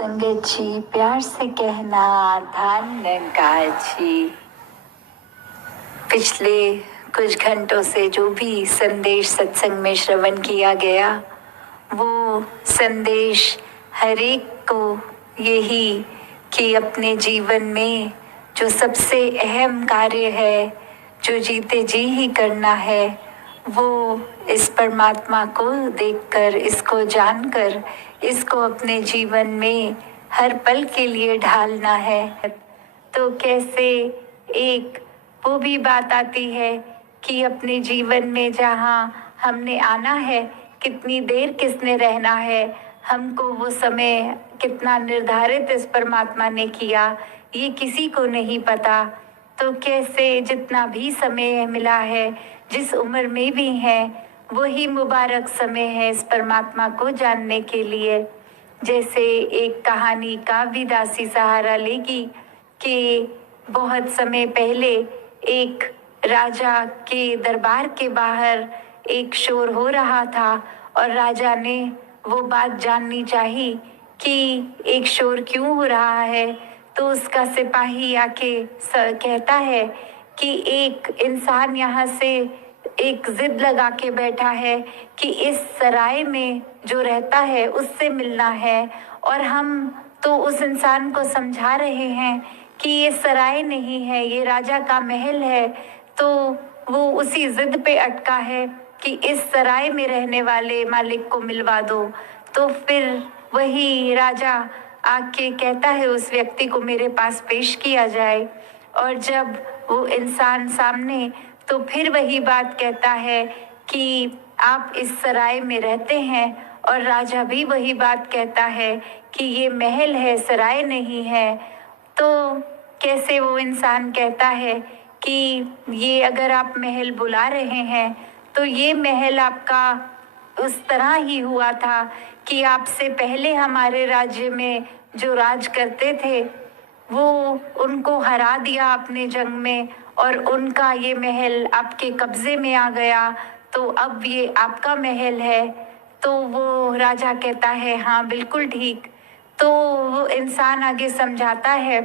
संगत जी, प्यार से कहना धन जी। पिछले कुछ घंटों से जो भी संदेश सत्संग में श्रवण किया गया, वो संदेश हर एक को यही कि अपने जीवन में जो सबसे अहम कार्य है, जो जीते जी ही करना है, वो इस परमात्मा को देखकर, इसको जानकर, इसको अपने जीवन में हर पल के लिए ढालना है। तो कैसे एक वो भी बात आती है कि अपने जीवन में जहाँ हमने आना है, कितनी देर किसने रहना है, हमको वो समय कितना निर्धारित इस परमात्मा ने किया, ये किसी को नहीं पता। तो कैसे जितना भी समय मिला है, जिस उम्र में भी है, वही मुबारक समय है इस परमात्मा को जानने के लिए। जैसे एक कहानी काव्यदासी सहारा लेगी कि बहुत समय पहले एक राजा के दरबार के बाहर एक शोर हो रहा था और राजा ने वो बात जाननी चाहिए कि एक शोर क्यों हो रहा है। तो उसका सिपाही आके कहता है कि एक इंसान यहाँ से एक जिद लगा के बैठा है कि इस सराय में जो रहता है उससे मिलना है, और हम तो उस इंसान को समझा रहे हैं कि ये सराय नहीं है, ये राजा का महल है। तो वो उसी जिद पे अटका है कि इस सराय में रहने वाले मालिक को मिलवा दो। तो फिर वही राजा आके कहता है उस व्यक्ति को मेरे पास पेश किया जाए, और जब वो इंसान सामने, तो फिर वही बात कहता है कि आप इस सराय में रहते हैं, और राजा भी वही बात कहता है कि ये महल है, सराय नहीं है। तो कैसे वो इंसान कहता है कि ये अगर आप महल बुला रहे हैं तो ये महल आपका उस तरह ही हुआ था कि आपसे पहले हमारे राज्य में जो राज करते थे वो उनको हरा दिया आपने जंग में, और उनका ये महल आपके कब्जे में आ गया, तो अब ये आपका महल है। तो वो राजा कहता है हाँ बिल्कुल ठीक। तो वो इंसान आगे समझाता है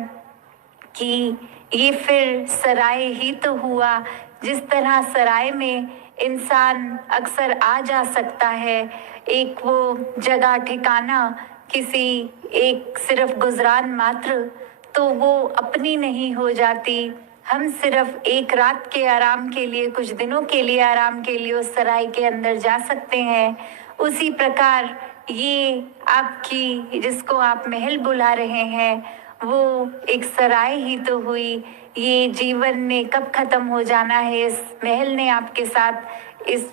कि ये फिर सराय ही तो हुआ, जिस तरह सराय में इंसान अक्सर आ जा सकता है, एक वो जगह ठिकाना किसी एक सिर्फ गुजरान मात्र, तो वो अपनी नहीं हो जाती। हम सिर्फ एक रात के आराम के लिए, कुछ दिनों के लिए आराम के लिए उस सराय के अंदर जा सकते हैं। उसी प्रकार ये आपकी, जिसको आप महल बुला रहे हैं, वो एक सराय ही तो हुई। ये जीवन ने कब खत्म हो जाना है, इस महल ने आपके साथ इस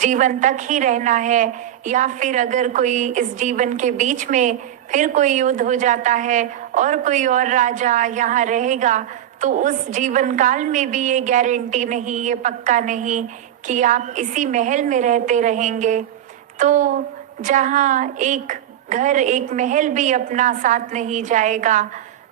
जीवन तक ही रहना है, या फिर अगर कोई इस जीवन के बीच में फिर कोई युद्ध हो जाता है और कोई और राजा यहाँ रहेगा, तो उस जीवन काल में भी ये गारंटी नहीं, ये पक्का नहीं कि आप इसी महल में रहते रहेंगे। तो जहाँ एक घर, एक महल भी अपना साथ नहीं जाएगा,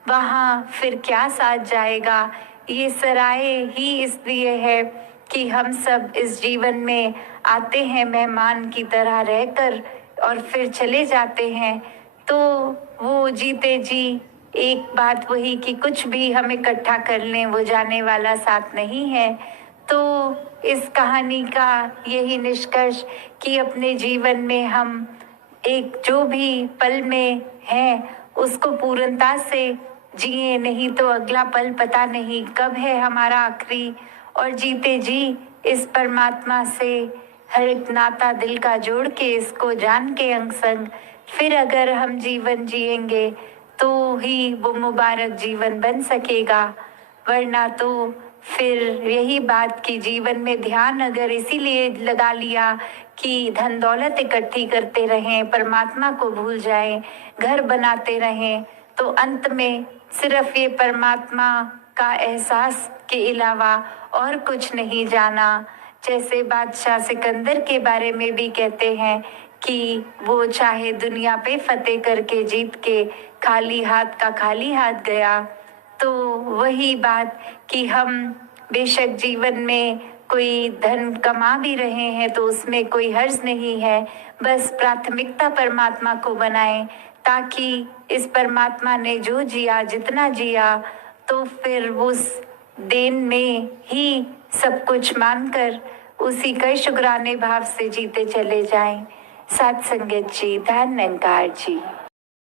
वहाँ फिर क्या साथ जाएगा। ये सराय ही इसलिए है कि हम सब इस जीवन में आते हैं मेहमान की तरह रहकर और फिर चले जाते हैं। तो वो जीते जी एक बात वही कि कुछ भी हम इकट्ठा कर लें, वो जाने वाला साथ नहीं है। तो इस कहानी का यही निष्कर्ष कि अपने जीवन में हम एक जो भी पल में हैं उसको पूर्णता से जिए, नहीं तो अगला पल पता नहीं कब है हमारा आखिरी। और जीते जी इस परमात्मा से हर एक नाता दिल का जोड़ के, इसको जान के अंग संग, फिर अगर हम जीवन जिएंगे तो ही वो मुबारक जीवन बन सकेगा। वरना तो फिर यही बात की जीवन में ध्यान अगर इसीलिए लगा लिया कि धन दौलत इकट्ठी करते रहें, परमात्मा को भूल जाएं, घर बनाते रहें, तो अंत में सिर्फ ये परमात्मा का एहसास के अलावा और कुछ नहीं जाना। जैसे बादशाह सिकंदर के बारे में भी कहते हैं कि वो चाहे दुनिया पे फतेह करके जीत के खाली हाथ का खाली हाथ गया। तो वही बात कि हम बेशक जीवन में कोई धन कमा भी रहे हैं तो उसमें कोई हर्ज नहीं है, बस प्राथमिकता परमात्मा को बनाएं, ताकि इस परमात्मा ने जो जिया, जितना जिया, तो फिर उस देन में ही सब कुछ मानकर उसी का शुक्राने भाव से जीते चले जाएं। साथ संगत जी, धन निरंकार जी।